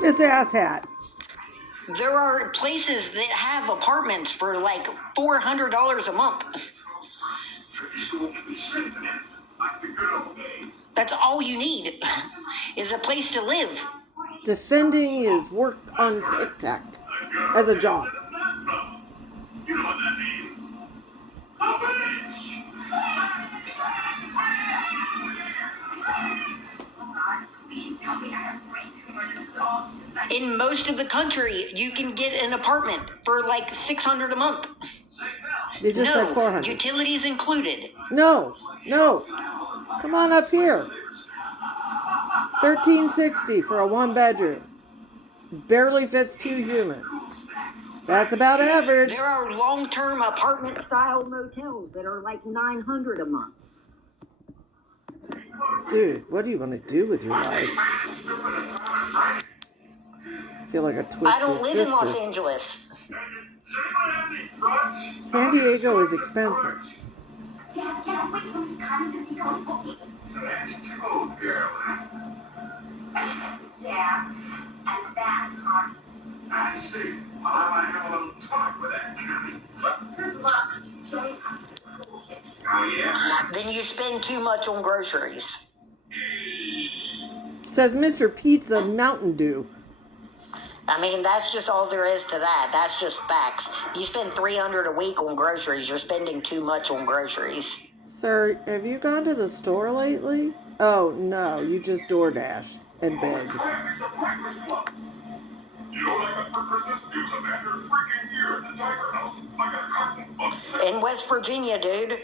It's asshat. There are places that have apartments for like $400 a month. That's all you need is a place to live. Defending his work on TikTok as a job. You know what that means? Please tell me I have brain tumor to solve society. In most of the country, you can get an apartment for like $600 a month. You just said 400. Utilities included. No. Come on up here. $1,360 for a one-bedroom. Barely fits 2 humans. That's about average. There are long-term apartment-style motels that are like $900 a month. Dude, what do you want to do with your life? I feel like a twisted I don't live sister. in Los Angeles. San Diego is expensive. Dad, get away from me, come to me, close for me. Yeah, and that's hard. I see. Well, I might have a little talk with that county. Good luck. Joey's comes to the cool kids. Oh, yeah? Then you spend too much on groceries. Says Mr. Pizza Mountain Dew. I mean, that's just all there is to that. That's just facts. You spend $300 a week on groceries. You're spending too much on groceries. Sir, have you gone to the store lately? Oh, no, you just DoorDash and begged. In West Virginia, dude.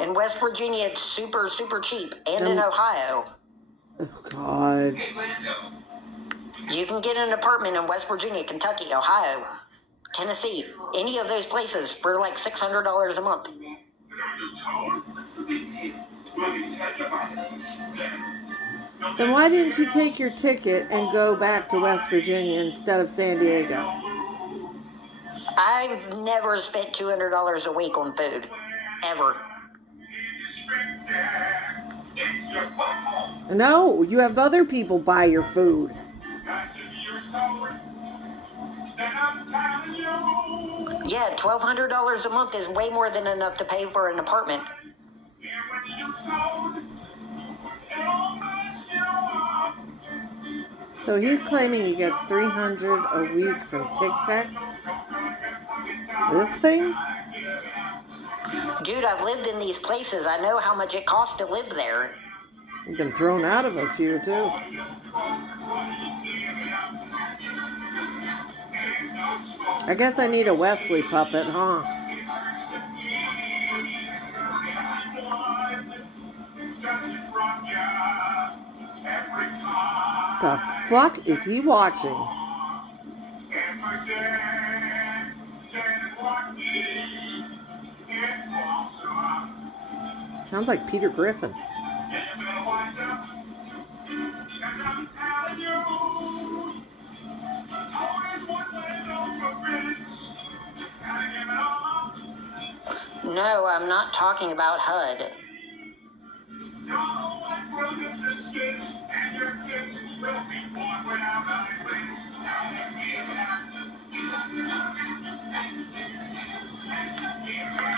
In West Virginia, it's super, super cheap. And in Ohio. Oh, God. You can get an apartment in West Virginia, Kentucky, Ohio, Tennessee, any of those places for like $600 a month. Then why didn't you take your ticket and go back to West Virginia instead of San Diego? I've never spent $200 a week on food. Ever. No, you have other people buy your food. Yeah, $1,200 a month is way more than enough to pay for an apartment. So he's claiming he gets $300 a week from TikTok. This thing? Dude, I've lived in these places. I know how much it costs to live there. You've been thrown out of a few, too. I guess I need a Wesley puppet, huh? The fuck is he watching? Sounds like Peter Griffin. No, I'm not talking about HUD.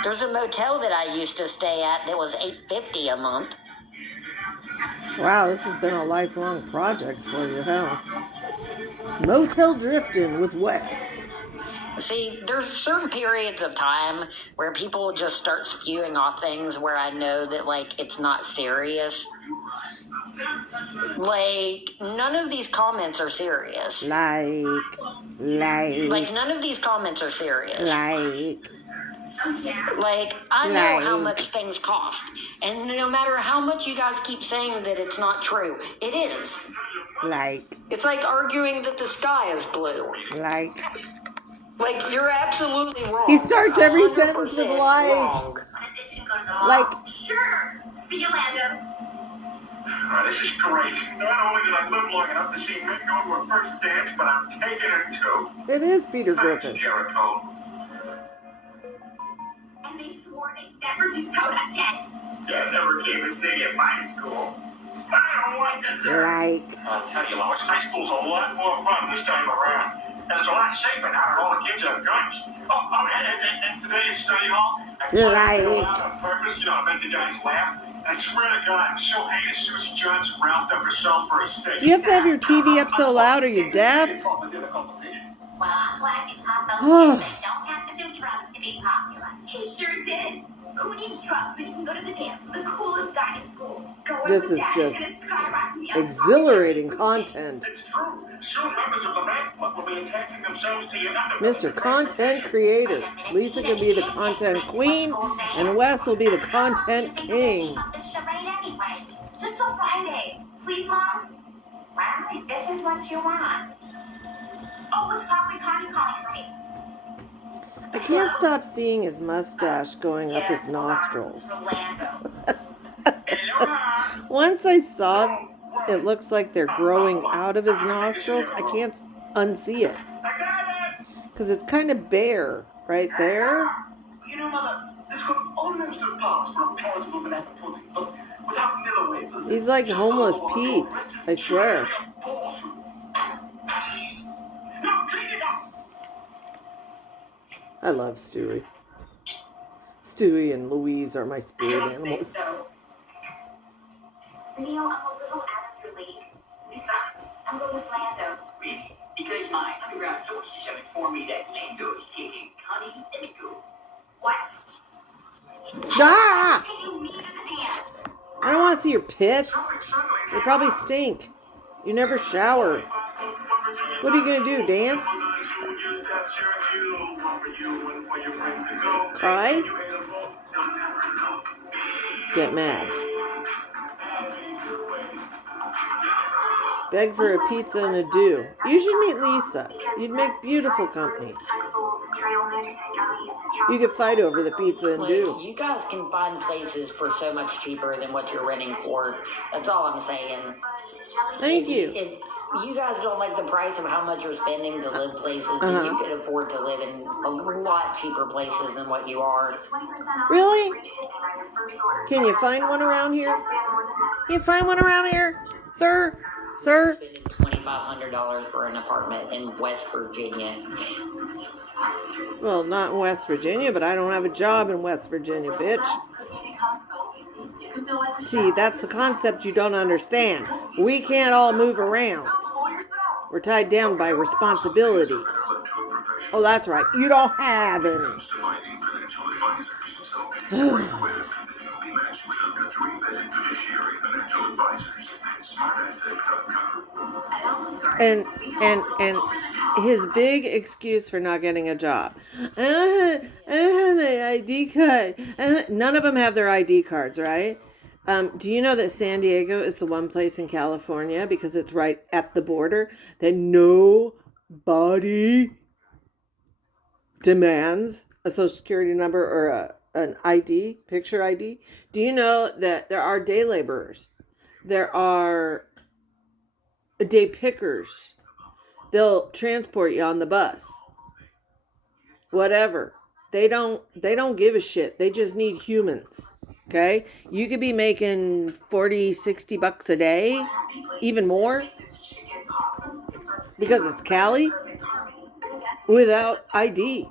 There's a motel that I used to stay at that was $850 a month. Wow, this has been a lifelong project for you, huh? Motel drifting with Wes. See, there's certain periods of time where people just start spewing off things where I know that, like, it's not serious. Like, none of these comments are serious. Like, none of these comments are serious. Like, I know how much things cost. And no matter how much you guys keep saying that it's not true, it is. It's like arguing that the sky is blue. Like, you're absolutely wrong. He starts every sentence with wrong. Sure. See you, Lando. Oh, this is great. Not only did I live long enough to see men go to a first dance, but I'm taking it too. It is Peter Griffin. Jericho. And they swore they'd never do Toad again. Dad never came to see you in my school. I don't like this. Like. I'll tell you, Lois, high school's a lot more fun this time around. And it's a lot safer now that all the kids have guns. And today at study hall, I planned to go out on purpose, to make the guys laugh. And I swear to God, so hated Susie Johnson roused up herself for a steak. Do you have to have your TV up so loud? Are you deaf? Well, I'm glad you taught those kids they don't have to do drugs to be popular. He sure did. Who needs drugs when you can go to the dance with the coolest guy in school? This is just exhilarating content. It's true. Soon members of the math club will be attaching themselves to your Mr. Content Creator. Lisa can be the content queen, and Wes will be the content king. Just till Friday. Please, Mom? Well, this is what you want. Oh, it's probably Connie calling for me. I can't stop seeing his mustache going up his nostrils. Once I saw it looks like they're growing out of his nostrils, I can't unsee it. Because it's kind of bare right there. Mother, this could almost have passed for a palatable banana pudding, but without nilla wafers. He's like homeless Pete, I swear. Now clean it up. I love Stewie. Stewie and Louise are my spirit animals. So. Neil, I'm a little out of your league. Besides, I'm going with Lando. Really? Because my underground sources have informed me that Lando's taking Connie and Nico. What? Ah! Taking me to the dance. I don't want to see your pits. They probably stink. You never shower. What are you going to do, dance? Cry? Get mad. Beg for a pizza and a do. You should meet Lisa. You'd make beautiful company. You could fight over the pizza and do. You guys can find places for so much cheaper than what you're renting for. That's all I'm saying. Thank you. If you guys don't like the price of how much you're spending to live places, then you could afford to live in a lot cheaper places than what you are. Really? Can you find one around here? Can you find one around here? Sir? Sir? Spending $2,500 for an apartment in West Virginia. Well, not in West Virginia, but I don't have a job in West Virginia, bitch. See, that's the concept you don't understand. We can't all move around. We're tied down by responsibilities. Oh, that's right. You don't have any. And his big excuse for not getting a job. I don't have my ID card. None of them have their ID cards, right? Do you know that San Diego is the one place in California, because it's right at the border, that nobody demands a social security number or an ID, picture ID? Do you know that there are day laborers? There are day pickers. They'll transport you on the bus. Whatever. They don't give a shit. They just need humans. Okay? You could be making 40, 60 bucks a day, even more, because it's Cali, without ID.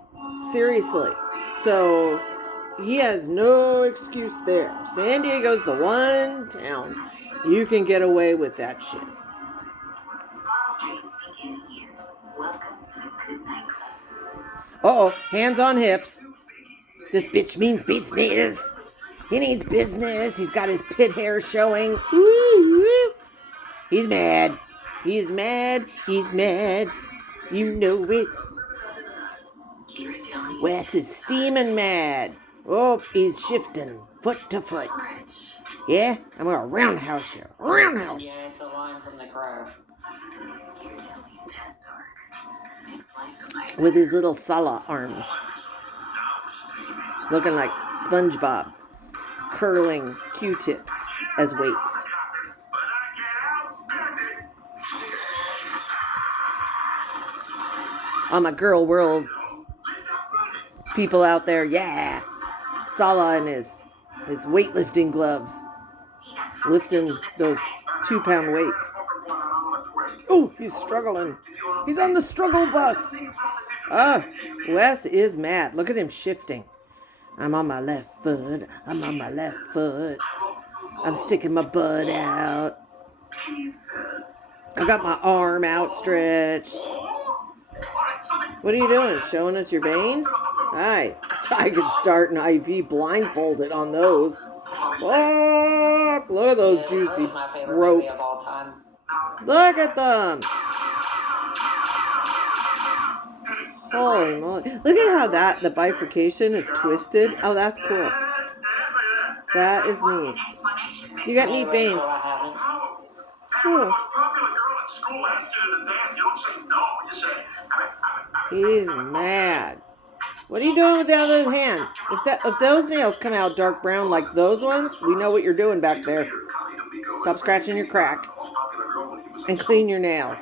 Seriously. So he has no excuse there. San Diego's the one town you can get away with that shit. Uh-oh, hands on hips. This bitch means business. He needs business. He's got his pit hair showing. Woo-woo. He's mad. He's mad. He's mad. You know it. Wes is steaming mad. Oh, he's shifting foot to foot. Yeah, I'm gonna roundhouse you. Roundhouse. Yeah, it's a line from the crowd. With his little Sala arms. Looking like SpongeBob. Curling Q-tips as weights. All my girl world people out there, yeah. Sala in his weightlifting gloves. Lifting those 2-pound weights. Oh, he's struggling. He's on the struggle bus. Wes is mad. Look at him shifting. I'm on my left foot. I'm on my left foot. I'm sticking my butt out. I got my arm outstretched. What are you doing? Showing us your veins? Hi. I could start an IV blindfolded on those. Fuck! Look at those juicy ropes. Look at them. Holy moly. Look at how the bifurcation is twisted. Oh, that's cool. That is neat. You got neat veins. Cool. He's mad. What are you doing with the other hand? If those nails come out dark brown like those ones, we know what you're doing back there. Stop scratching your crack. And clean your nails.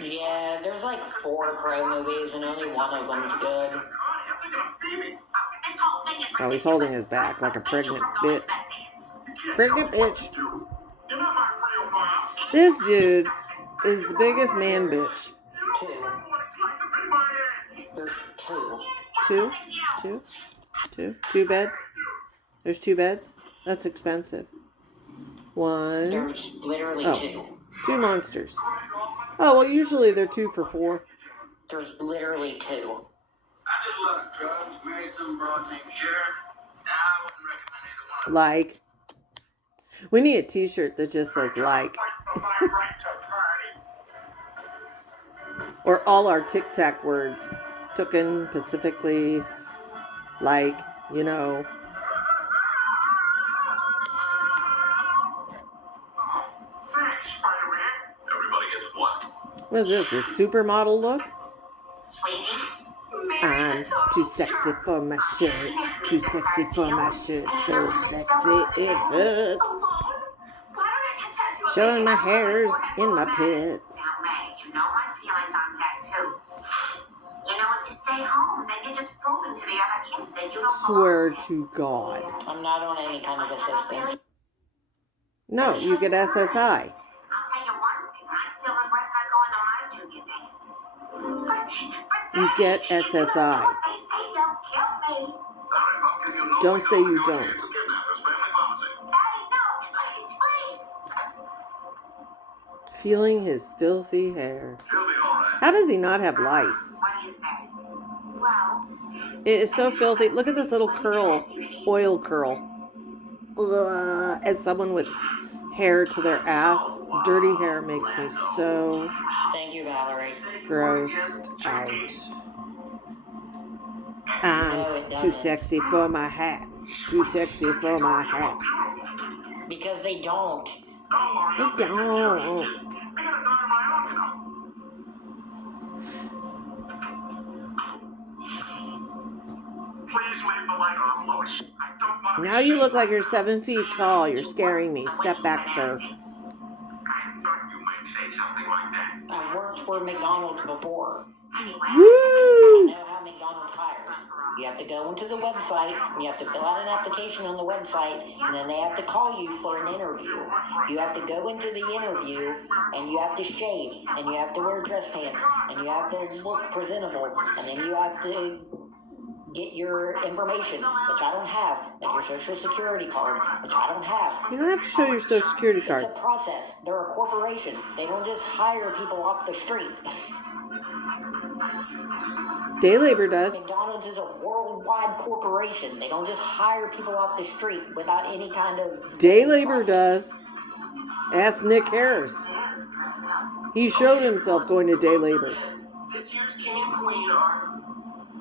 Yeah, there's like 4 Crow movies and only one of them's good. Oh, he's holding his back like a pregnant bitch. Pregnant bitch. This dude is the biggest man bitch. 2. There's 2. 2? 2? 2? 2 beds? There's 2 beds? That's expensive. 1. There's literally 2. 2 monsters. Oh, well, usually they're 2 for $4. There's literally 2. I just love drugs, married some broad named Sharon. I wouldn't recommend either one. Like. We need a t-shirt that just says like. Or all our Tic Tac words. Tooken, specifically, like, you know. Thanks, Spider-Man. Everybody gets what? What is this? A supermodel look? Sweetie, I'm too sexy for my shirt. Too sexy for my shirt. So sexy it hurts. Showing my hairs in my pits. Now, May, you know my feelings on tattoos. You know, if you stay home, then you're just proving to the other kids that you don't Swear belong. to God. I'm not on any kind of assistance. No, you get SSI. I'll tell you one thing, I still regret not going to my junior dance. But You get Daddy, SSI. They say they'll kill me. Don't say you don't. Daddy, no, please, please. Feeling his filthy hair. How does he not have lice? What do you say? Well, It is so filthy. Look at this little curl. Oil curl. Ugh. As someone with hair to their ass, dirty hair makes me so Thank you, Valerie. grossed out. I'm too sexy for my hat. Too sexy for my hat. Because they don't. They don't. I got a dime of my own, you know. Please leave the light on, Lois. I don't want to. Now you look like you're 7 feet tall. You're scaring me. Step back, sir. I thought you might say something like that. I've worked for McDonald's before. anyway, I Woo! know how McDonald's hires. You have to go into the website, and you have to fill out an application on the website, and then they have to call you for an interview. You have to go into the interview, and you have to shave, and you have to wear dress pants, and you have to look presentable, and then you have to get your information, which I don't have, like your social security card, which I don't have. You don't have to show your social security card. It's a process. They're a corporation. They don't just hire people off the street. Day labor does. McDonald's is a worldwide corporation. They don't just hire people off the street without any kind of Day labor process. does. Ask Nick Harris. He showed himself going to day labor. This year's king and queen are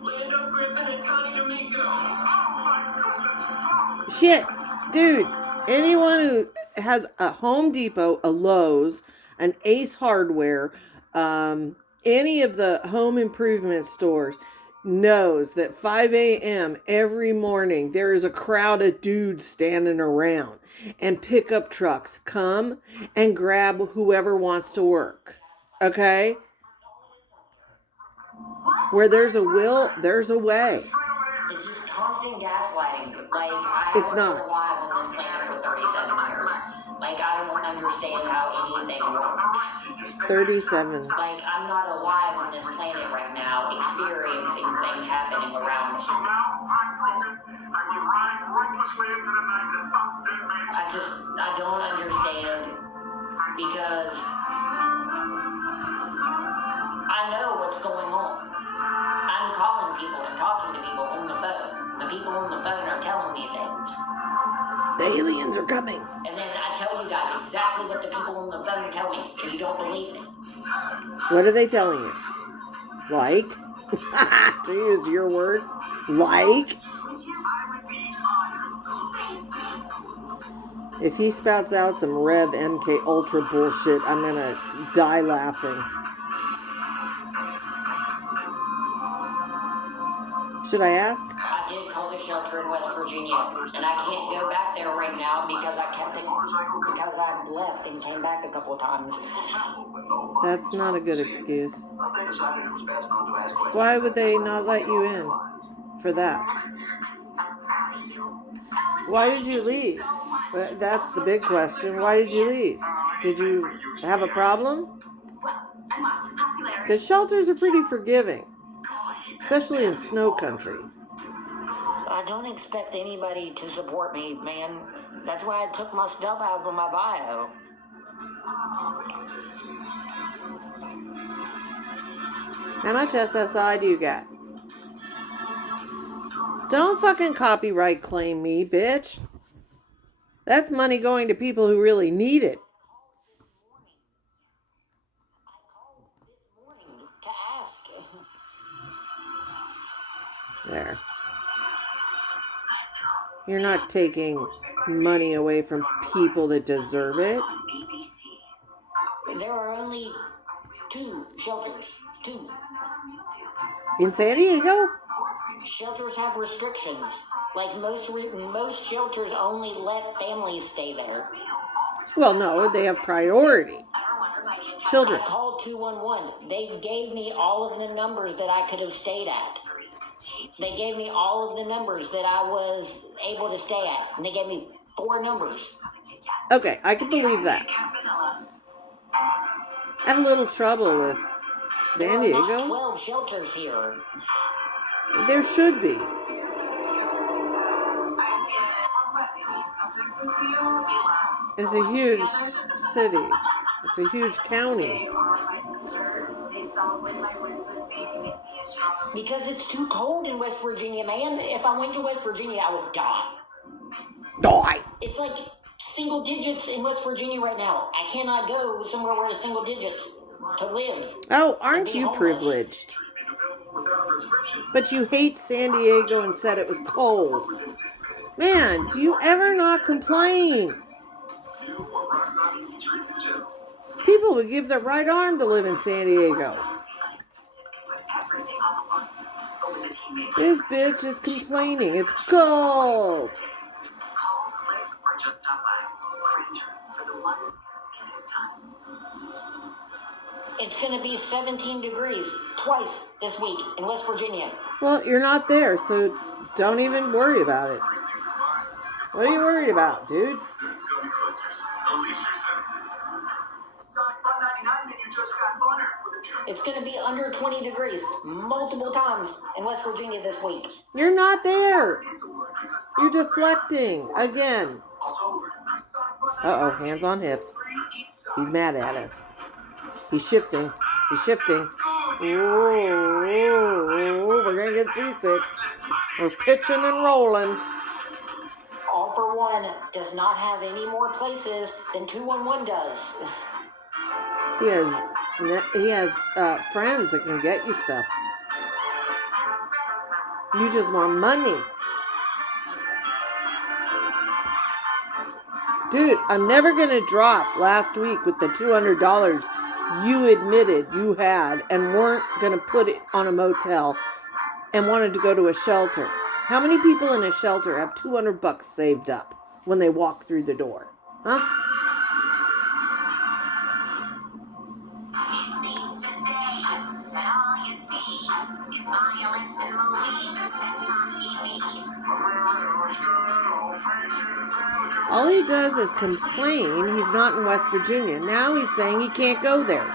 Lando Griffin and Connie D'Amico. Oh my goodness! Shit, dude. Anyone who has a Home Depot, a Lowe's, an Ace Hardware, any of the home improvement stores knows that 5 a.m. every morning there is a crowd of dudes standing around, and pickup trucks come and grab whoever wants to work. Okay? Where there's a will, there's a way. It's just constant gaslighting. Like, I It's haven't not. been alive on this planet for 37 years. Like, Like, I don't understand how anything works. 37. Like, I'm not alive on this planet right now, experiencing things happening around me. So now, I'm broken. I will ride recklessly into the night and fuck dead men. I don't understand, because I know what's going on. I'm calling people and talking to people on the phone. The people on the phone are telling me things. The aliens are coming. And then I tell you guys exactly what the people on the phone tell me, and you don't believe me. What are they telling you? Like? To use your word. Like? If he spouts out some Rev MK Ultra bullshit, I'm gonna die laughing. Should I ask? I did call the shelter in West Virginia, and I can't go back there right now because I left and came back a couple of times. That's not a good excuse. Why would they not let you in for that? Why did you leave? That's the big question. Why did you leave? Did you have a problem? Because shelters are pretty forgiving, especially in snow country. I don't expect anybody to support me, man. That's why I took my stuff out of my bio. How much SSI do you get? Don't fucking copyright claim me, bitch. That's money going to people who really need it. I called this morning to ask. There. You're not taking money away from people that deserve it. There are only 2 shelters. 2. In San Diego? Shelters have restrictions. Like most shelters only let families stay there. Well, no, they have priority. Children. I called 211. They gave me all of the numbers that I could have stayed at. They gave me all of the numbers that I was able to stay at. And they gave me 4 numbers. Okay, I can believe that. I have a little trouble with San There are not Diego. 12 shelters here. There should be. It's a huge city. It's a huge county. Because it's too cold in West Virginia, man. If I went to West Virginia, I would die. Die. It's like single digits in West Virginia right now. I cannot go somewhere where it's single digits to live. Oh, aren't you privileged? But you hate San Diego and said it was cold. Man, do you ever not complain? People would give their right arm to live in San Diego. This bitch is complaining. It's cold. Call, click, or just stop by. Granger, for the ones get it done. It's going to be 17 degrees twice this week in West Virginia. Well, you're not there, so don't even worry about it. What are you worried about, dude? It's gonna be clusters. Unleash your senses. Sonic $1.99 menu just got butter with a June. It's going to be under 20 degrees multiple times in West Virginia this week. You're not there. You're deflecting again. Uh-oh, hands on hips. He's mad at us. He's shifting. He's shifting. Ooh, we're gonna get seasick. We're pitching and rolling. All for One does not have any more places than 211 does. He has friends that can get you stuff. You just want money. Dude, I'm never going to drop last week with the $200 you admitted you had and weren't going to put it on a motel and wanted to go to a shelter. How many people in a shelter have $200 saved up when they walk through the door? Huh? It seems today that all you see is violence and movies and sex on TV. All he does is complain he's not in West Virginia. Now he's saying he can't go there.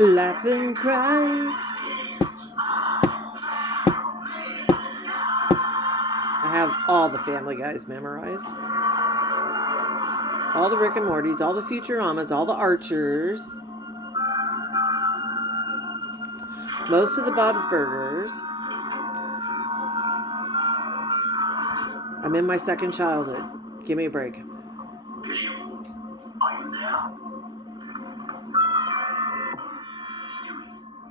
Laugh and cry. I have all the Family Guys memorized. All the Rick and Mortys, all the Futuramas, all the Archers. Most of the Bob's Burgers. I'm in my second childhood. Give me a break. Are you there?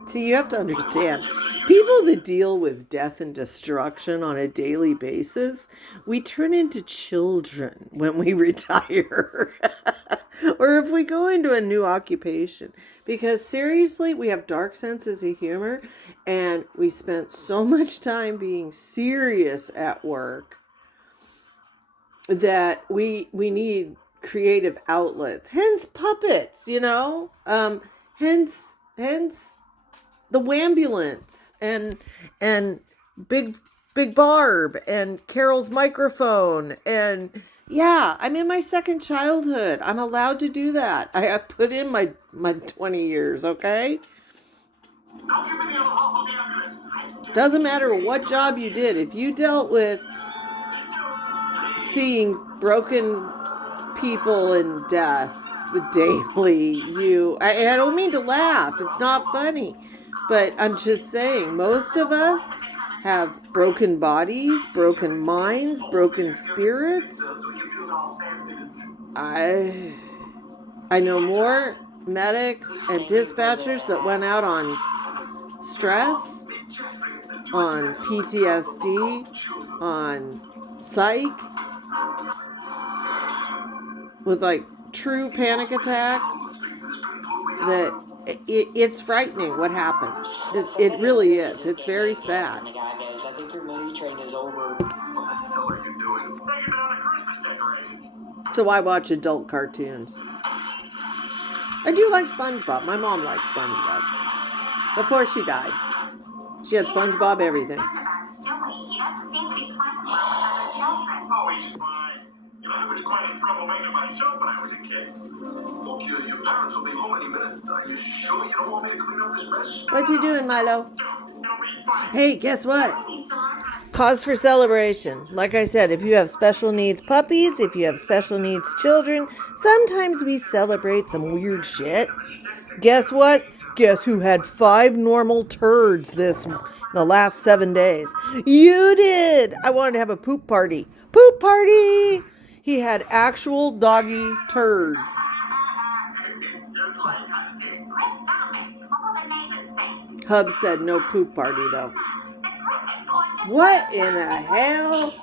See, you have to understand, people that deal with death and destruction on a daily basis, we turn into children when we retire. Or if we go into a new occupation. Because seriously, we have dark senses of humor, and we spent so much time being serious at work that we need creative outlets. Hence puppets, you know? Hence the Wambulance and Big Barb and Carol's microphone, and yeah, I'm in my second childhood. I'm allowed to do that. I put in my 20 years, okay? Doesn't matter what job you did. If you dealt with seeing broken people in death daily, I don't mean to laugh. It's not funny. But I'm just saying, most of us have broken bodies, broken minds, broken spirits. I know more medics and dispatchers that went out on stress, on PTSD, on psych, with like true panic attacks, that it's frightening what happens. It really is. It's very sad. And the guy goes, I think your movie train is over. What the hell are you doing? Making out the Christmas decorations. So I watch adult cartoons. I do like SpongeBob. My mom likes SpongeBob. Before she died, she had SpongeBob everything. He doesn't seem to be playing well with other children. Oh, he's fine. You know, I was quite a troublemaker myself when I was a kid. Look, your parents will be home any minute. Are you sure you don't want me to clean up this mess? What you doing, Milo? No, it'll be fine. Hey, guess what? Cause for celebration. Like I said, if you have special needs puppies, if you have special needs children, sometimes we celebrate some weird shit. Guess what? Guess who had 5 normal turds the last 7 days? You did! I wanted to have a poop party. Poop party! He had actual doggy turds. Just like I did. Chris, stop it. What will the neighbors think? Hub said no poop party, though. The Griffin boy just What in the hell?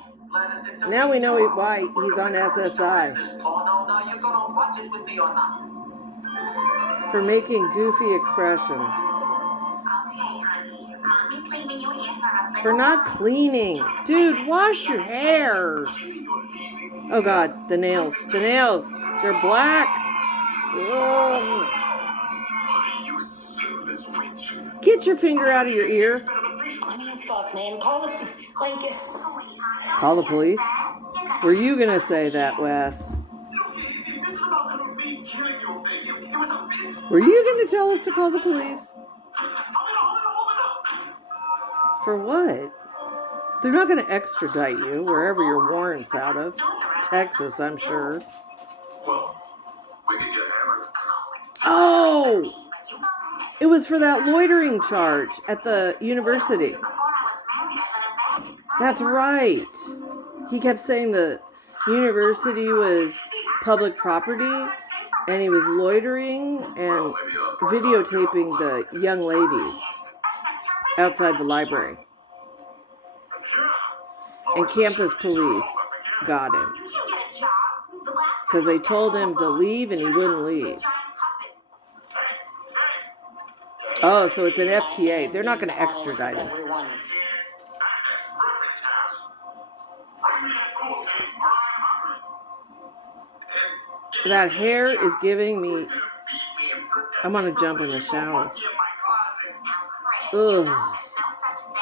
Now we know why he's on SSI. Now you're gonna watch it with me or not? For making goofy expressions. Okay, honey. Mommy's leaving you here for a little For not cleaning. Dude, wash your hair. Oh God, the nails. The nails. They're black. Ugh. Get your finger out of your ear. I mean, fuck, man. Call it, like, Call the police? Were you gonna say that, Wes? Were you gonna tell us to call the police? For what? They're not gonna extradite you wherever your warrant's out of. Texas, I'm sure. Well, we could get hammered. Oh! It was for that loitering charge at the university. That's right. He kept saying the university was public property, and he was loitering and videotaping the young ladies outside the library. And campus police got him because they told him to leave and he wouldn't leave. Oh, so it's an FTA. They're not going to extradite him. everyone. That hair is giving me... I'm going to jump in the shower. Ugh.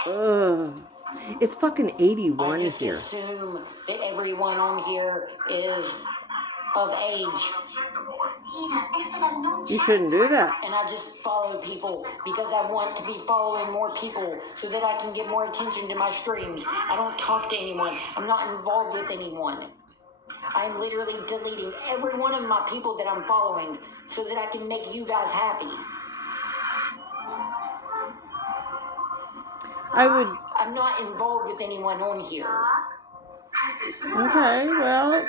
Ugh. It's fucking 81 I just here. assume that everyone on here is of age. You shouldn't do that. And I just follow people because I want to be following more people so that I can get more attention to my streams. I don't talk to anyone. I'm not involved with anyone. I'm literally deleting every one of my people that I'm following so that I can make you guys happy. I'm not involved with anyone on here. Okay, well,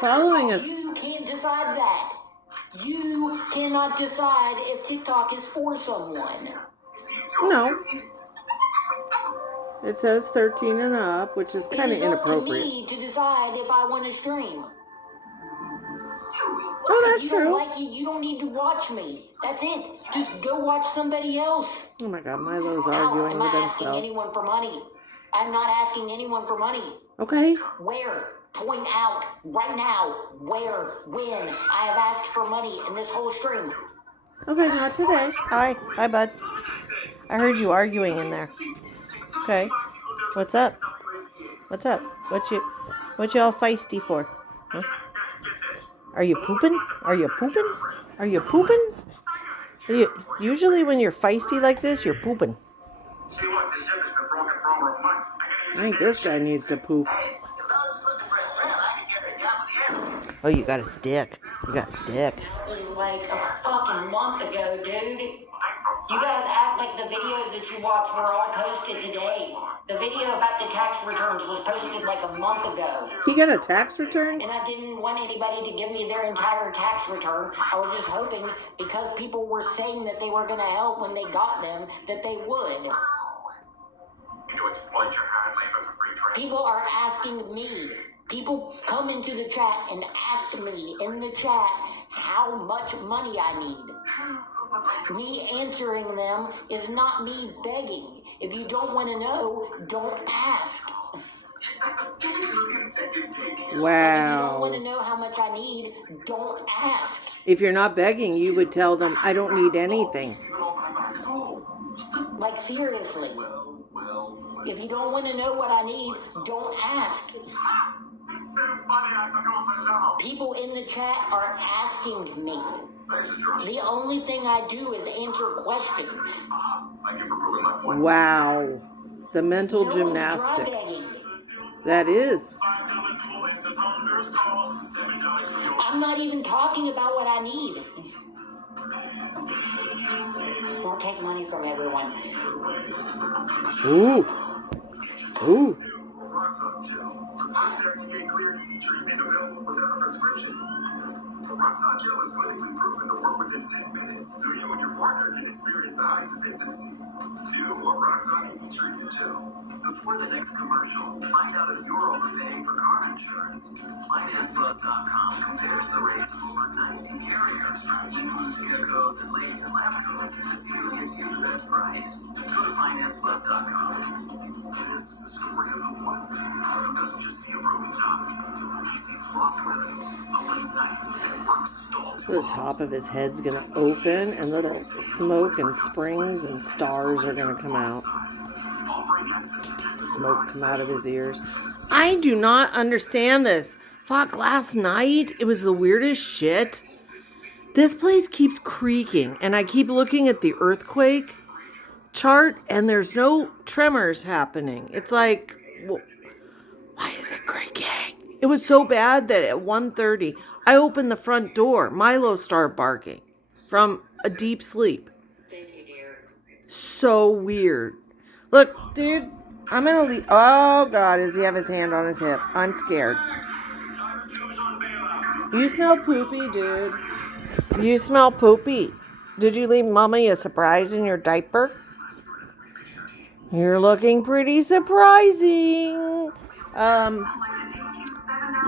following us. You can't decide that. You cannot decide if TikTok is for someone. No. It says 13 and up, which is kind of inappropriate. It is up to me to decide if I want to stream. Oh, that's if you true. don't like it, you don't need to watch me. That's it. Just go watch somebody else. Oh my God, Milo's arguing with himself. Am I asking anyone for money? I'm not asking anyone for money. Okay. Where? Point out right now. Where? When? I have asked for money in this whole stream. Okay, not today. Hi, bud. I heard you arguing in there. Okay. What's up? What you all feisty for? Huh? Are you pooping? Usually when you're feisty like this, you're pooping. See, look, this zip has been broken for over a month. I think this guy needs to poop. Oh, you got a stick. It was like a fucking month ago, dude. You guys act like the videos that you watch were all posted today. The video about the tax returns was posted like a month ago. He got a tax return? And I didn't want anybody to give me their entire tax return. I was just hoping, because people were saying that they were going to help when they got them, that they would. To exploit your hard labor for free trade. People are asking me. People come into the chat and ask me in the chat how much money I need. Me answering them is not me begging. If you don't want to know, don't ask. Wow. If you don't want to know how much I need, don't ask. If you're not begging, you would tell them, I don't need anything. Like, seriously. If you don't want to know what I need, don't ask. People in the chat are asking me. The only thing I do is answer questions. Wow. The mental gymnastics. That is. I'm not even talking about what I need. Don't take money from everyone. Ooh. Ooh. Roxon gel is clinically proven to work within 10 minutes, so you and your partner can experience the heights of intimacy. You or Roxon ED treatment gel. Before the next commercial, find out if you're overpaying for car insurance. FinanceBuzz.com compares the rates of over 90 carriers from Emus, Geckos, and Lanes and Lab Codes to see who gives you the best price. Go to FinanceBuzz.com. This is the story of the one who doesn't just see a broken top. He sees lost revenue, a late night, and work stalled too The long. top of his head's going to open and little smoke and springs and stars are going to come out. Smoke come out of his ears. I do not understand this. Fuck, last night, it was the weirdest shit. This place keeps creaking and I keep looking at the earthquake chart and there's no tremors happening. It's like, well, why is it creaking? It was so bad that at 1:30, I opened the front door. Milo started barking from a deep sleep. So weird. Look, dude, I'm going to leave. Oh, God, does he have his hand on his hip? I'm scared. You smell poopy, dude. You smell poopy. Did you leave Mommy a surprise in your diaper? You're looking pretty surprising.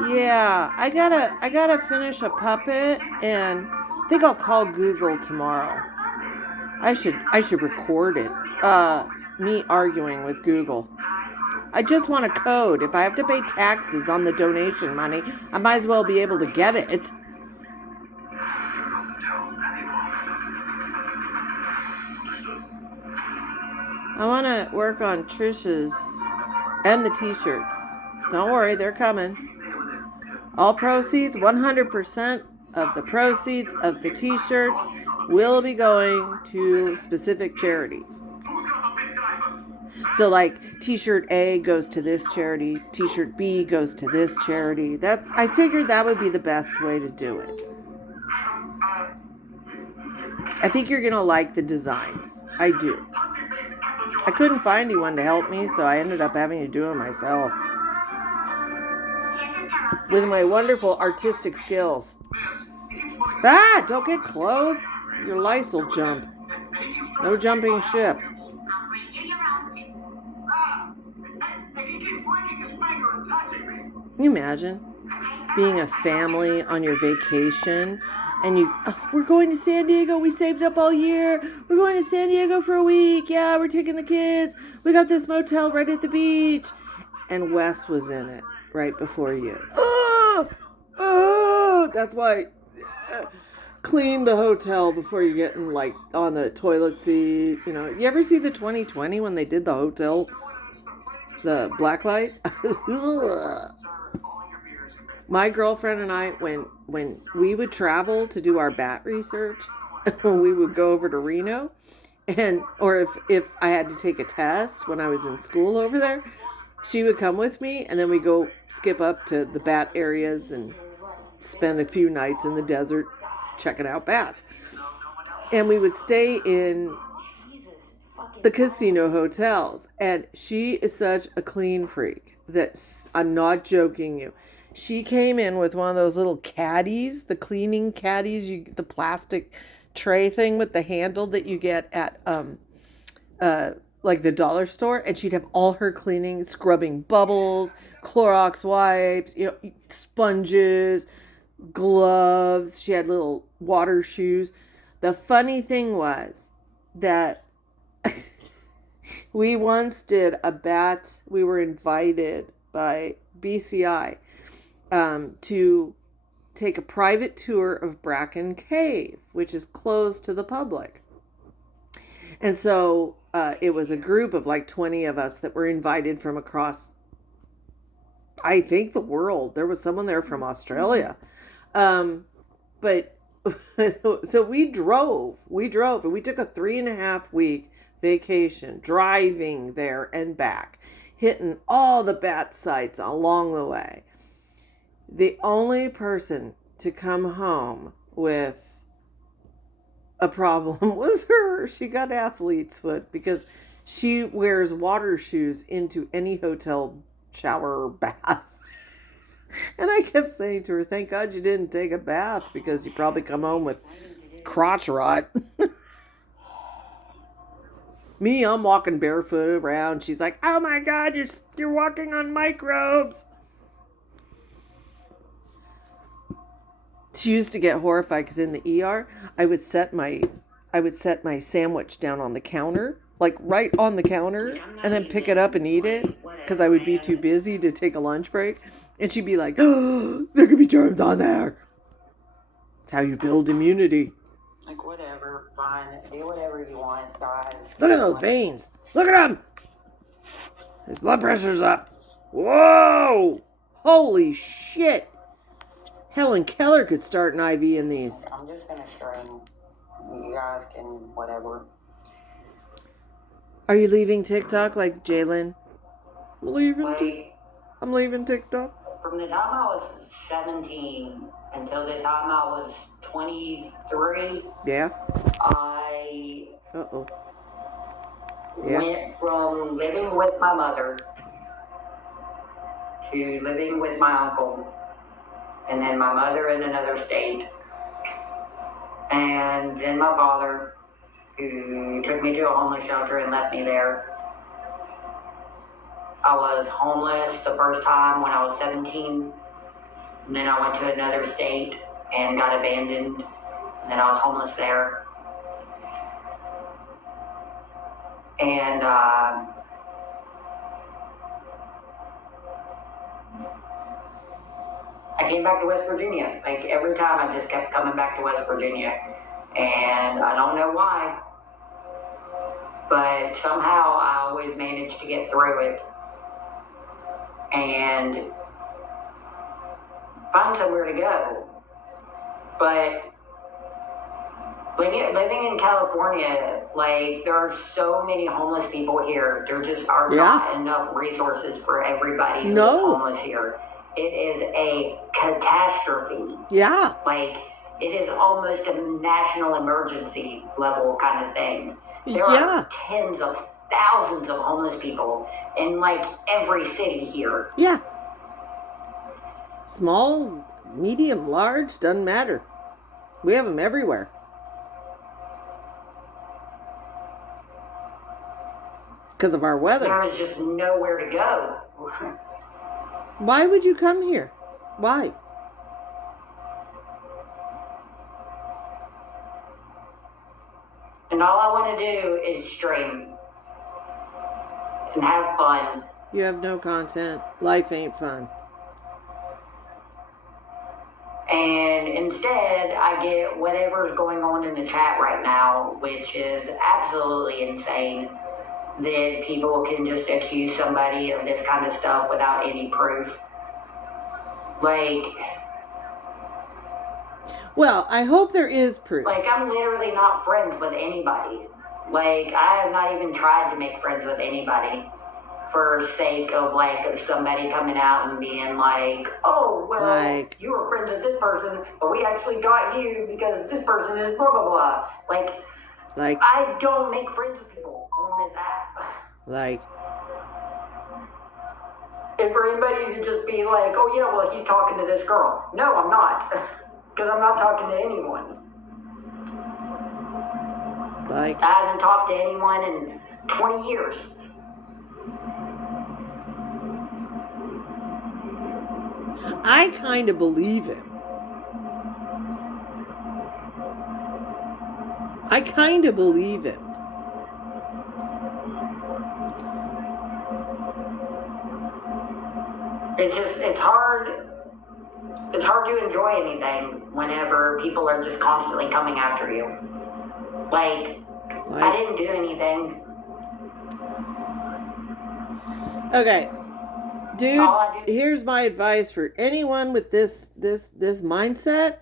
Yeah, I gotta finish a puppet, and I think I'll call Google tomorrow. I should record it. Me arguing with Google. I just want a code. If I have to pay taxes on the donation money, I might as well be able to get it. I want to work on Trish's and the t-shirts. Don't worry, they're coming. All proceeds, 100% of the proceeds of the t-shirts will be going to specific charities. So like t-shirt A goes to this charity, t-shirt B goes to this charity. I figured that would be the best way to do it. I think you're going to like the designs. I do. I couldn't find anyone to help me, so I ended up having to do it myself. With my wonderful artistic skills. Ah, don't get close. Your lice will jump. No jumping ship. Can you imagine being a family on your vacation and we're going to San Diego. We saved up all year. We're going to San Diego for a week. Yeah, we're taking the kids. We got this motel right at the beach. And Wes was in it right before you. That's why clean the hotel before you get in, like, on the toilet seat. You know, you ever see the 2020 when they did the hotel, the blacklight? My girlfriend and I, when we would travel to do our bat research, we would go over to Reno, or if I had to take a test when I was in school over there, she would come with me, and then we go skip up to the bat areas and spend a few nights in the desert checking out bats. And we would stay in the casino hotels, and she is such a clean freak that I'm not joking you. She came in with one of those little caddies, the cleaning caddies, the plastic tray thing with the handle that you get at like the dollar store, and she'd have all her cleaning, scrubbing bubbles, Clorox wipes, sponges, gloves. She had little water shoes. The funny thing was that we once did we were invited by BCI to take a private tour of Bracken Cave, which is closed to the public. And so it was a group of like 20 of us that were invited from across, I think, the world. There was someone there from Australia. But so we drove, and we took a 3.5 week vacation, driving there and back, hitting all the bat sites along the way. The only person to come home with a problem was her. She got athlete's foot because she wears water shoes into any hotel shower or bath. And I kept saying to her, thank God you didn't take a bath, because you probably come home with crotch rot. Me, I'm walking barefoot around. She's like, oh my God, you're walking on microbes. She used to get horrified because in the ER, I would set my sandwich down on the counter, like right on the counter, and then pick it up and eat it because I would be too busy to take a lunch break. And she'd be like, oh, there could be germs on there. It's how you build immunity. Like, whatever, fine, do whatever you want, guys. Look at those veins. Look at them. His blood pressure's up. Whoa. Holy shit. Helen Keller could start an IV in these. I'm just going to stream. You guys can whatever. Are you leaving TikTok like Jalen? I'm leaving TikTok. From the time I was 17 until the time I was 23. Yeah. I went from living with my mother to living with my uncle, and then my mother in another state, and then my father, who took me to a homeless shelter and left me there. I was homeless the first time when I was 17, and then I went to another state and got abandoned, and then I was homeless there. And I came back to West Virginia. Like, every time I just kept coming back to West Virginia, and I don't know why. but somehow I always manage to get through it and find somewhere to go. But living in California, like, there are so many homeless people here. There just are not enough resources for everybody who's homeless here. It is a catastrophe. Yeah. Like, it is almost a national emergency level kind of thing. There are tens of thousands of homeless people in, like, every city here. Yeah. Small, medium, large, doesn't matter. We have them everywhere. Because of our weather. There is just nowhere to go. Why would you come here? Why? And all I want to do is stream and have fun. You have no content. Life ain't fun. And instead, I get whatever's going on in the chat right now, which is absolutely insane. That people can just accuse somebody of this kind of stuff without any proof. Like... Well, I hope there is proof. Like, I'm literally not friends with anybody. Like, I have not even tried to make friends with anybody for sake of, like, somebody coming out and being like, oh, well, like, you were friends with this person, but we actually got you because this person is blah, blah, blah. Like, I don't make friends with people on this app. Like... And for anybody to just be like, oh, yeah, well, he's talking to this girl. No, I'm not. Because I'm not talking to anyone. Like... I haven't talked to anyone in 20 years. I kind of believe him. I kind of believe him. It's hard to enjoy anything whenever people are just constantly coming after you. Like, I didn't do anything. Okay. Dude, here's my advice for anyone with this mindset.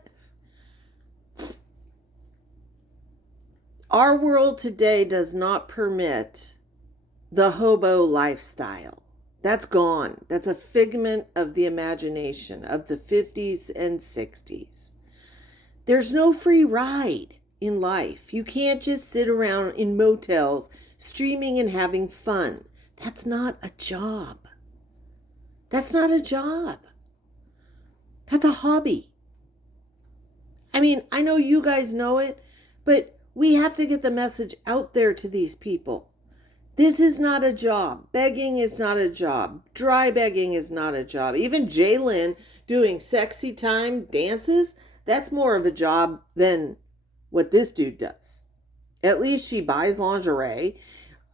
Our world today does not permit the hobo lifestyle. That's gone. That's a figment of the imagination of the 50s and 60s. There's no free ride in life. You can't just sit around in motels streaming and having fun. That's not a job. That's not a job. That's a hobby. I mean, I know you guys know it, but we have to get the message out there to these people. This is not a job. Begging is not a job. Dry begging is not a job. Even Jalen doing sexy time dances, that's more of a job than what this dude does. At least she buys lingerie.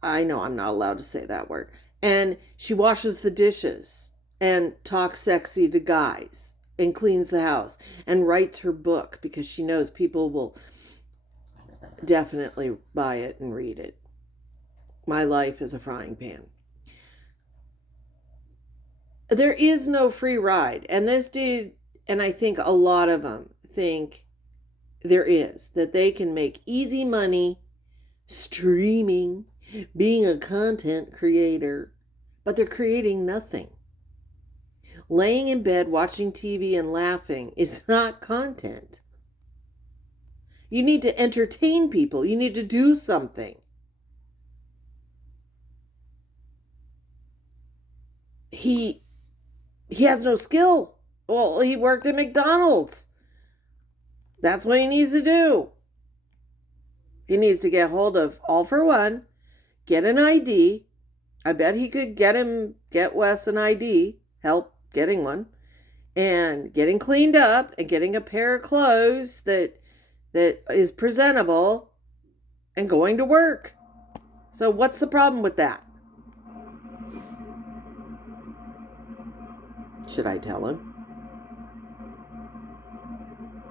I know I'm not allowed to say that word. And she washes the dishes and talks sexy to guys and cleans the house and writes her book because she knows people will definitely buy it and read it. My life is a frying pan. There is no free ride. And this dude, and I think a lot of them think there is, that they can make easy money streaming, being a content creator, but they're creating nothing. Laying in bed, watching TV and laughing is not content. You need to entertain people. You need to do something. He has no skill. Well, he worked at McDonald's. That's what he needs to do. He needs to get hold of All for One, get an ID. I bet he could get Wes an ID, help getting one, and getting cleaned up and getting a pair of clothes that is presentable and going to work. So what's the problem with that? Should I tell him?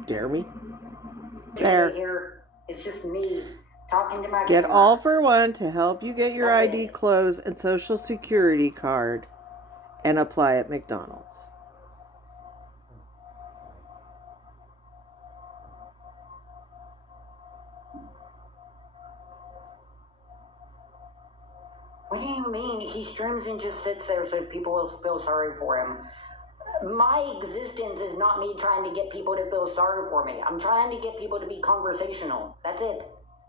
Dare me? Dare. Here, it's just me Talking to my Get camera. All for One to help you get your That's ID, it. clothes, and social security card and apply at McDonald's. What do you mean? He streams and just sits there so people will feel sorry for him. My existence is not me trying to get people to feel sorry for me. I'm trying to get people to be conversational. That's it.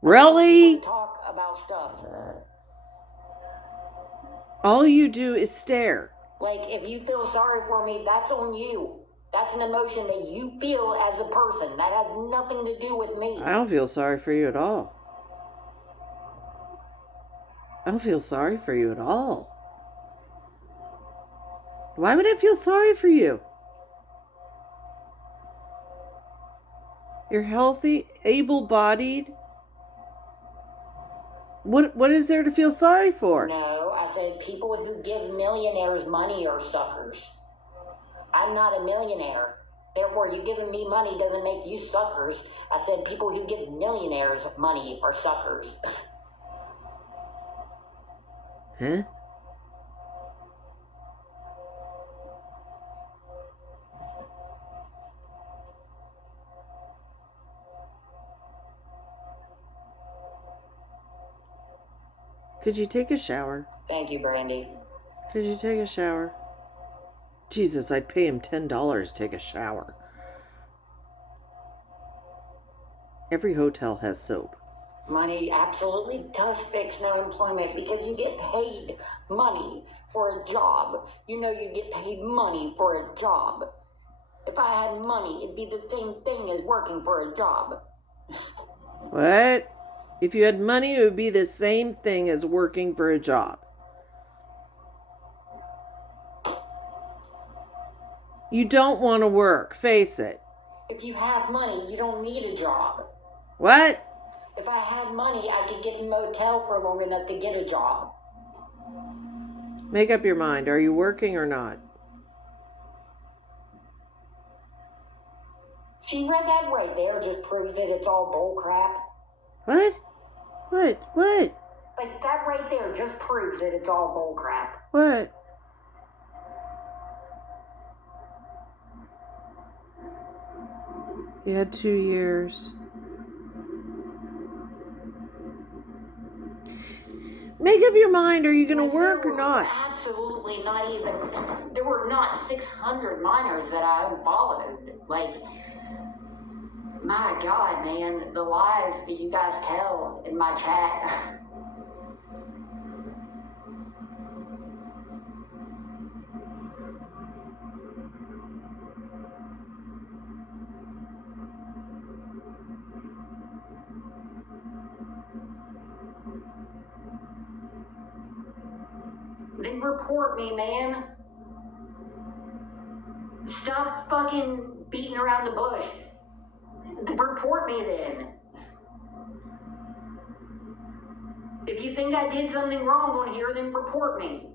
Really? People talk about stuff. All you do is stare. Like, if you feel sorry for me, that's on you. That's an emotion that you feel as a person. That has nothing to do with me. I don't feel sorry for you at all. I don't feel sorry for you at all. Why would I feel sorry for you? You're healthy, able-bodied. What is there to feel sorry for? No, I said people who give millionaires money are suckers. I'm not a millionaire. Therefore, you giving me money doesn't make you suckers. I said people who give millionaires money are suckers. Huh? Could you take a shower? Thank you, Brandy. Could you take a shower? Jesus, I'd pay him $10 to take a shower. Every hotel has soap. Money absolutely does fix no employment because you get paid money for a job. You know you get paid money for a job. If I had money, it'd be the same thing as working for a job. What? If you had money, it would be the same thing as working for a job. You don't want to work, face it. If you have money, you don't need a job. What? If I had money, I could get a motel for long enough to get a job. Make up your mind. Are you working or not? See, that right there just proves that it's all bull crap. What? What? Like, that right there just proves that it's all bull crap. What? You had 2 years. Make up your mind. Are you going to work or not? Absolutely not even. There were not 600 minors that I unfollowed. Like, my God, man, the lies that you guys tell in my chat. Then report me, man. Stop fucking beating around the bush. Report me then. If you think I did something wrong on here, then report me.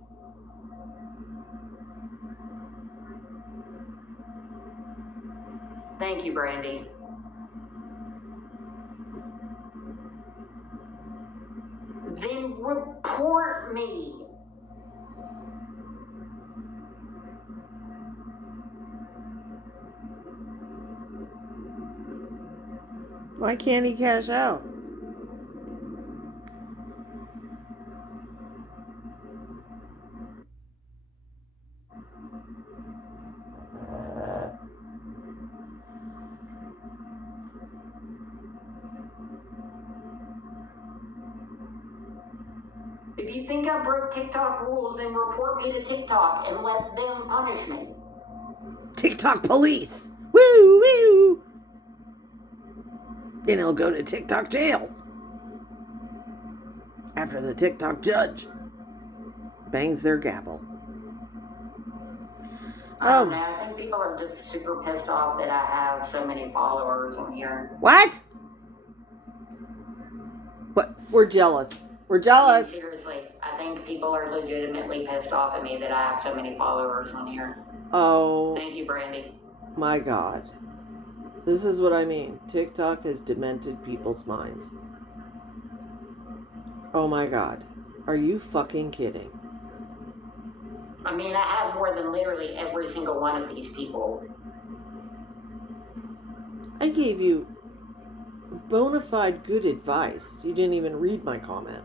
Thank you, Brandy. Then report me. Why can't he cash out? If you think I broke TikTok rules, then report me to TikTok and let them punish me. TikTok police. Woo, woo. Then he'll go to TikTok jail. After the TikTok judge bangs their gavel. I don't know. I think people are just super pissed off that I have so many followers on here. What? What? We're jealous. We're jealous. Seriously, I think people are legitimately pissed off at me that I have so many followers on here. Oh. Thank you, Brandy. My God. This is what I mean. TikTok has demented people's minds. Oh my God. Are you fucking kidding? I mean, I have more than literally every single one of these people. I gave you bona fide good advice. You didn't even read my comment.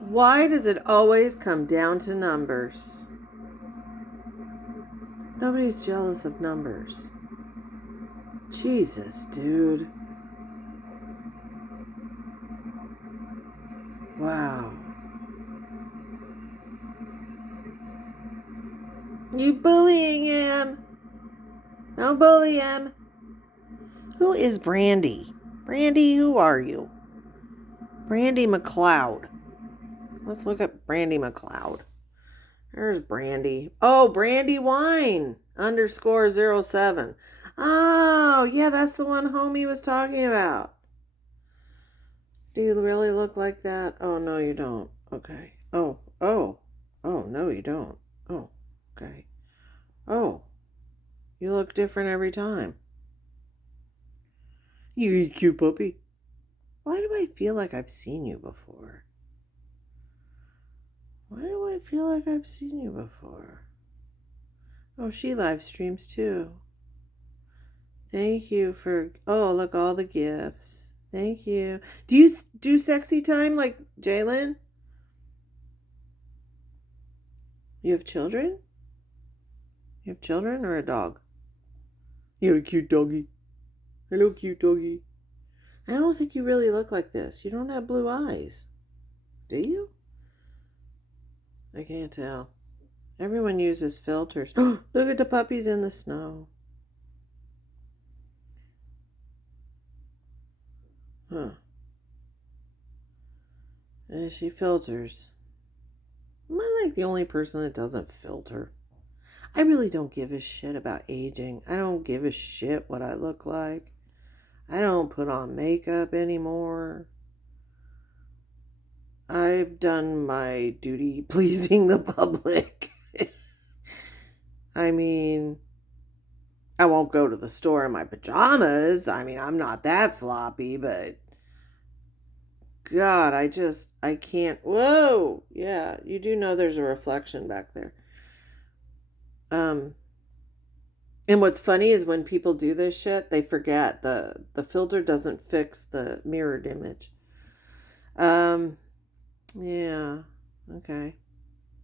Why does it always come down to numbers? Nobody's jealous of numbers. Jesus, dude. Wow. You bullying him. Don't bully him. Who is Brandy? Brandy, who are you? Brandy McLeod. Let's look up Brandy McLeod. There's Brandy. Oh, Brandy Wine _07. Oh, yeah, that's the one homie was talking about. Do you really look like that? Oh, no, you don't. Okay. Oh, no, you don't. Oh, okay. Oh, you look different every time. You cute puppy. Why do I feel like I've seen you before? Why do I feel like I've seen you before? Oh, she live streams too. Thank you for... Oh, look, all the gifts. Thank you. Do you do sexy time like Jalen? You have children? You have children or a dog? You have a cute doggy. Hello, cute doggy. I don't think you really look like this. You don't have blue eyes. Do you? I can't tell. Everyone uses filters. Look at the puppies in the snow. Huh. And she filters. Am I like the only person that doesn't filter? I really don't give a shit about aging. I don't give a shit what I look like. I don't put on makeup anymore. I've done my duty pleasing the public. I mean, I won't go to the store in my pajamas. I mean, I'm not that sloppy, but God, I can't. Whoa. Yeah, you do know there's a reflection back there. And what's funny is when people do this shit, they forget the filter doesn't fix the mirrored image. Yeah. Okay.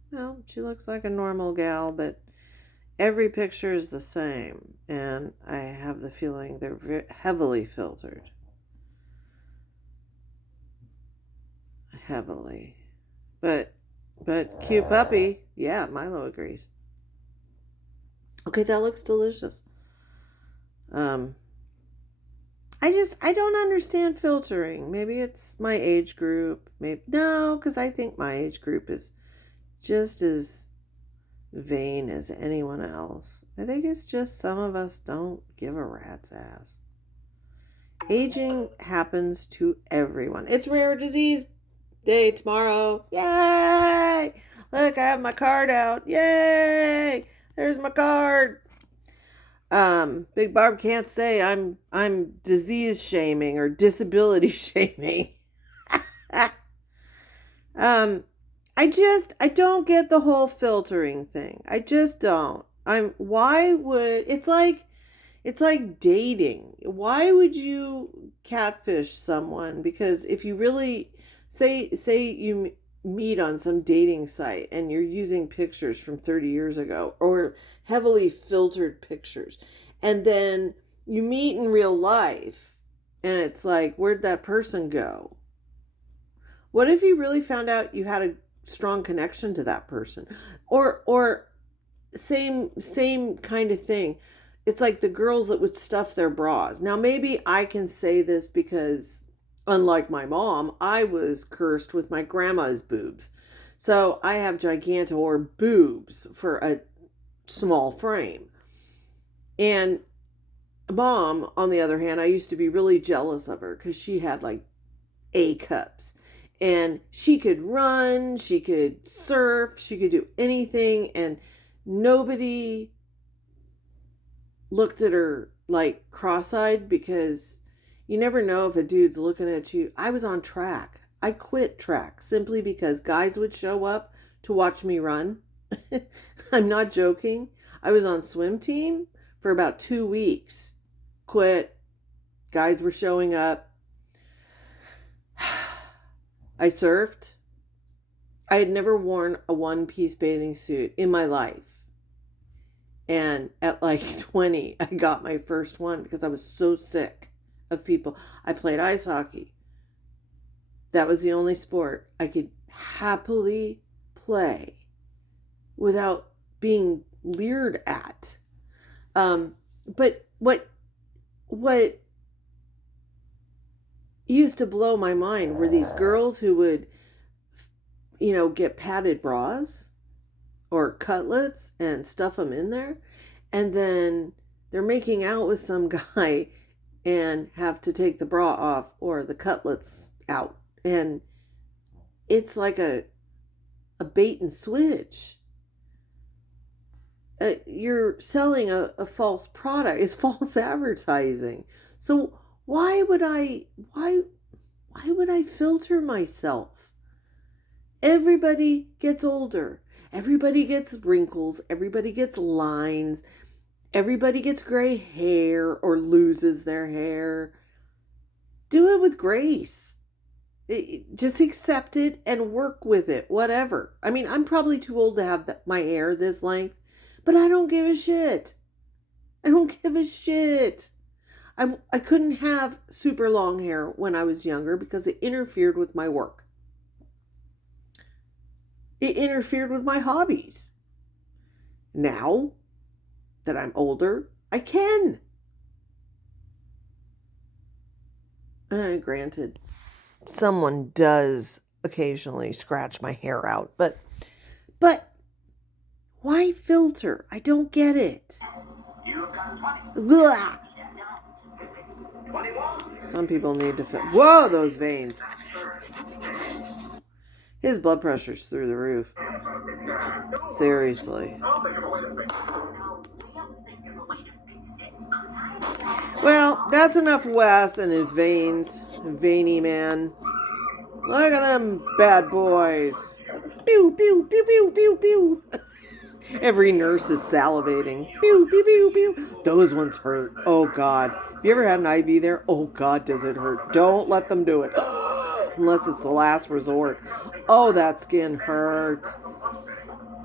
Well, she looks like a normal gal, but every picture is the same, and I have the feeling they're heavily filtered. Heavily. But cute puppy. Yeah, Milo agrees. Okay, that looks delicious. I don't understand filtering. Maybe it's my age group. Maybe no, because I think my age group is just as vain as anyone else. I think it's just some of us don't give a rat's ass. Aging happens to everyone. It's Rare Disease Day tomorrow. Yay! Look, I have my card out. Yay! There's my card. Big Barb can't say I'm disease shaming or disability shaming. I don't get the whole filtering thing. I just don't. It's like dating. Why would you catfish someone? Because if you really say you meet on some dating site and you're using pictures from 30 years ago or heavily filtered pictures, and then you meet in real life and it's like, where'd that person go? What if you really found out you had a strong connection to that person? Or same kind of thing. It's like the girls that would stuff their bras. Now maybe I can say this because unlike my mom, I was cursed with my grandma's boobs. So I have gigantor boobs for a small frame. And Mom, on the other hand, I used to be really jealous of her because she had like A cups. And she could run, she could surf, she could do anything, and nobody looked at her like cross-eyed, because you never know if a dude's looking at you. I was on track. I quit track simply because guys would show up to watch me run. I'm not joking. I was on swim team for about 2 weeks. Quit. Guys were showing up. I surfed. I had never worn a one-piece bathing suit in my life. And at like 20, I got my first one because I was so sick of people. I played ice hockey. That was the only sport I could happily play without being leered at. But what used to blow my mind were these girls who would, get padded bras or cutlets and stuff them in there. And then they're making out with some guy and have to take the bra off or the cutlets out. And it's like a bait and switch. You're selling a false product. It's false advertising. So why would I filter myself? Everybody gets older. Everybody gets wrinkles. Everybody gets lines. Everybody gets gray hair or loses their hair. Do it with grace. Just accept it and work with it, whatever. I mean, I'm probably too old to have my hair this length, but I don't give a shit. I don't give a shit. I couldn't have super long hair when I was younger because it interfered with my work. It interfered with my hobbies. Now that I'm older, I can. Granted, someone does occasionally scratch my hair out, but why filter? I don't get it. You've got 20. Blah. Some people need to whoa, those veins. His blood pressure's through the roof. Seriously. Well, that's enough Wes and his veins. Veiny man. Look at them bad boys. Pew, pew, pew, pew, pew, pew. Every nurse is salivating. Pew, pew, pew, pew. Those ones hurt. Oh, God. Have you ever had an IV there? Oh, God, does it hurt. Don't let them do it. Unless it's the last resort. Oh, that skin hurts.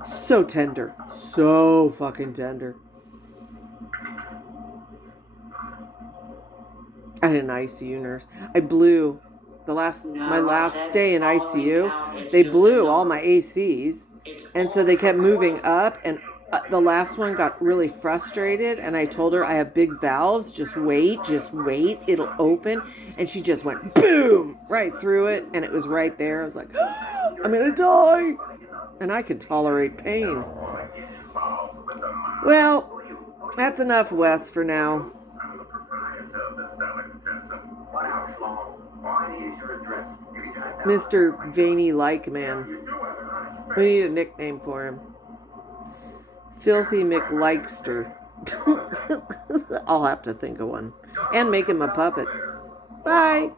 So tender. So fucking tender. I had an ICU nurse. I blew my last stay in ICU. They blew all my ACs. And so they kept moving up, and the last one got really frustrated, and I told her I have big valves, just wait, it'll open. And she just went boom right through it, and it was right there. I was like, I'm gonna die. And I could tolerate pain. Well, that's enough Wes for now. Mr. Veiny Like Man. We need a nickname for him. Filthy McLikester. I'll have to think of one. And make him a puppet. Bye.